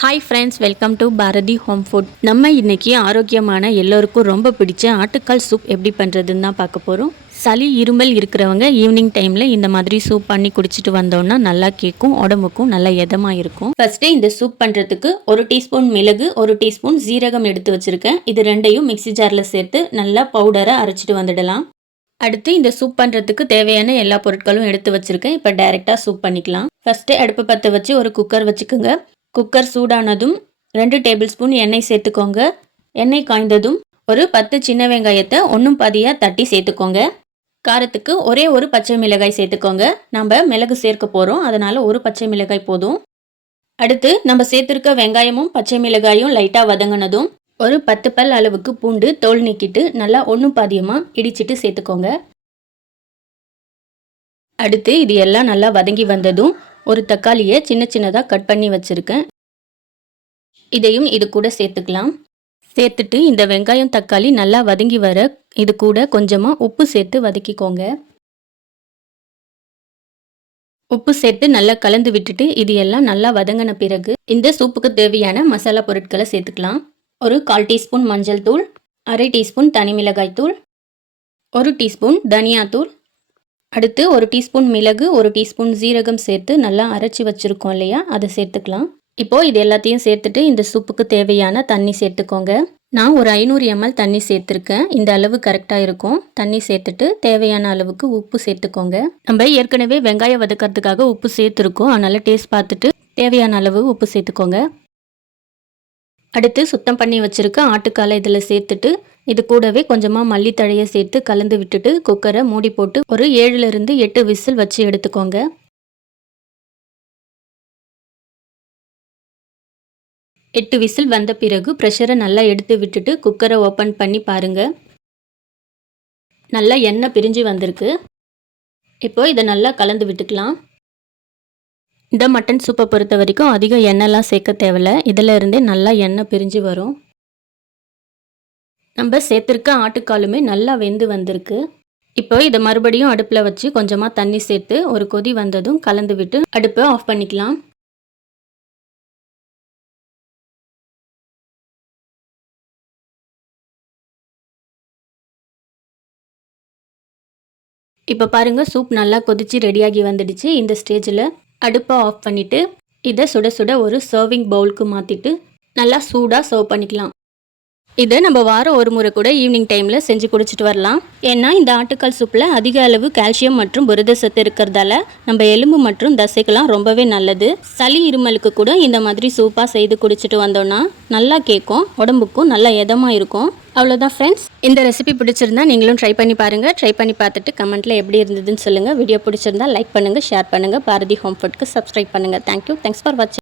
Hi friends welcome to Bharathi home food நம்ம இன்னைக்கு ஆரோக்கியமான எல்லோருக்கும் ரொம்ப பிடிச்ச ஆட்டுக்கால் சூப் எப்படி பண்ணுறதுன்னு தான் பார்க்க போகிறோம் சளி இருமல் இருக்கிறவங்க ஈவினிங் டைமில் இந்த மாதிரி சூப் பண்ணி குடிச்சிட்டு வந்தோம்னா நல்லா கேட்கும் உடம்புக்கும் நல்லா எதமாக இருக்கும். ஃபர்ஸ்ட்டு இந்த சூப் பண்ணுறதுக்கு ஒரு டீஸ்பூன் மிளகு ஒரு டீஸ்பூன் ஜீரகம் எடுத்து வச்சுருக்கேன். இது ரெண்டையும் மிக்ஸி ஜாரில் சேர்த்து நல்லா பவுடரை அரைச்சிட்டு வந்துடலாம். அடுத்து இந்த சூப் பண்ணுறதுக்கு தேவையான எல்லா பொருட்களும் எடுத்து வச்சுருக்கேன். இப்போ டைரெக்டாக சூப் பண்ணிக்கலாம். ஃபஸ்ட்டு அடுப்பு பற்ற வச்சு ஒரு குக்கர் வச்சுக்கோங்க. குக்கர் சூடானதும் ரெண்டு டேபிள் ஸ்பூன் எண்ணெய் சேர்த்துக்கோங்க. எண்ணெய் காய்ந்ததும் ஒரு பத்து சின்ன வெங்காயத்தை ஒன்றும் பாதியாக தட்டி சேர்த்துக்கோங்க. காரத்துக்கு ஒரே ஒரு பச்சை மிளகாய் சேர்த்துக்கோங்க. நம்ம மிளகு சேர்க்க போகிறோம் அதனால் ஒரு பச்சை மிளகாய் போதும். அடுத்து நம்ம சேர்த்துருக்க வெங்காயமும் பச்சை மிளகாயும் லைட்டாக வதங்கினதும் ஒரு பத்து பல் அளவுக்கு பூண்டு தோல் நீக்கிட்டு நல்லா ஒன்றும் பாதியமாக இடிச்சிட்டு சேர்த்துக்கோங்க. அடுத்து இது எல்லாம் நல்லா வதங்கி வந்ததும் ஒரு தக்காளியை சின்ன சின்னதாக கட் பண்ணி வச்சுருக்கேன். இதையும் இது கூட சேர்த்துக்கலாம். சேர்த்துட்டு இந்த வெங்காயம் தக்காளி நல்லா வதங்கி வர இது கூட கொஞ்சமாக உப்பு சேர்த்து வதக்கிக்கோங்க. உப்பு சேர்த்து நல்லா கலந்து விட்டுட்டு இது எல்லாம் நல்லா வதங்கின பிறகு இந்த சூப்புக்கு தேவையான மசாலா பொருட்களை சேர்த்துக்கலாம். ஒரு கால் டீஸ்பூன் மஞ்சள் தூள் அரை டீஸ்பூன் தனி மிளகாய் தூள் ஒரு டீஸ்பூன் தனியாத்தூள் அடுத்து ஒரு டீஸ்பூன் மிளகு ஒரு டீஸ்பூன் ஜீரகம் சேர்த்து நல்லா அரைச்சி வச்சுருக்கோம் இல்லையா? அதை சேர்த்துக்கலாம். இப்போது இது எல்லாத்தையும் சேர்த்துட்டு இந்த சூப்புக்கு தேவையான தண்ணி சேர்த்துக்கோங்க. நான் ஒரு ஐநூறு எம்எல் தண்ணி சேர்த்துருக்கேன். இந்த அளவு கரெக்டாக இருக்கும். தண்ணி சேர்த்துட்டு தேவையான அளவுக்கு உப்பு சேர்த்துக்கோங்க. நம்ம ஏற்கனவே வெங்காயம் வதக்கிறதுக்காக உப்பு சேர்த்துருக்கோம். அதனால் டேஸ்ட் பார்த்துட்டு தேவையான அளவு உப்பு சேர்த்துக்கோங்க. அடுத்து சுத்தம் பண்ணி வச்சுருக்க ஆட்டுக்காலை இதில் சேர்த்துட்டு இது கூடவே கொஞ்சமாக மல்லித்தழையை சேர்த்து கலந்து விட்டுட்டு குக்கரை மூடி போட்டு ஒரு ஏழுலேருந்து எட்டு விசில் வச்சு எடுத்துக்கோங்க. எட்டு விசில் வந்த பிறகு ப்ரெஷரை நல்லா எடுத்து விட்டுட்டு குக்கரை ஓப்பன் பண்ணி பாருங்கள் நல்லா எண்ணெய் பிரிஞ்சு வந்திருக்கு. இப்போது இதை நல்லா கலந்து விட்டுக்கலாம். இந்த மட்டன் சூப்பை பொறுத்த வரைக்கும் அதிக எண்ணெய்லாம் சேர்க்க தேவையில்ல. இதில் இருந்தே நல்லா எண்ணெய் பிரிஞ்சு வரும். நம்ம சேர்த்துருக்க ஆட்டுக்காலுமே நல்லா வெந்து வந்திருக்கு. இப்போ இதை மறுபடியும் அடுப்பில் வச்சு கொஞ்சமாக தண்ணி சேர்த்து ஒரு கொதி வந்ததும் கலந்து விட்டு அடுப்பை ஆஃப் பண்ணிக்கலாம். இப்போ பாருங்கள் சூப் நல்லா கொதித்து ரெடியாகி வந்துடுச்சு. இந்த ஸ்டேஜில் அடுப்பை ஆஃப் பண்ணிவிட்டு இதை சுட சுட ஒரு சர்விங் பவுலுக்கு மாற்றிட்டு நல்லா சூடாக சர்வ் பண்ணிக்கலாம். இதை நம்ம வாரம் ஒரு முறை கூட ஈவினிங் டைமில் செஞ்சு குடிச்சிட்டு வரலாம். ஏன்னா இந்த ஆட்டுக்கால் சூப்பில் அதிக அளவு கால்சியம் மற்றும் புரத சத்து இருக்கிறதால நம்ம எலும்பு மற்றும் தசைக்கெல்லாம் ரொம்பவே நல்லது. சளி இருமலுக்கு கூட இந்த மாதிரி சூப்பாக செய்து குடிச்சிட்டு வந்தோன்னா நல்லா கேட்கும் உடம்புக்கும் நல்லா எதமாக இருக்கும். அவ்வளோதான் ஃப்ரெண்ட்ஸ் இந்த ரெசிபி பிடிச்சிருந்தா நீங்களும் ட்ரை பண்ணி பாருங்கள் ட்ரை பண்ணி பார்த்துட்டு கமெண்ட்டில் எப்படி இருந்ததுன்னு சொல்லுங்கள் வீடியோ பிடிச்சிருந்தா லைக் பண்ணுங்கள் ஷேர் பண்ணுங்கள் பாரதி ஹோம் ஃபுட்க்கு சப்ஸ்கிரைப் பண்ணுங்கள் தேங்க்யூ தேங்க்ஸ் ஃபார் வாட்சிங்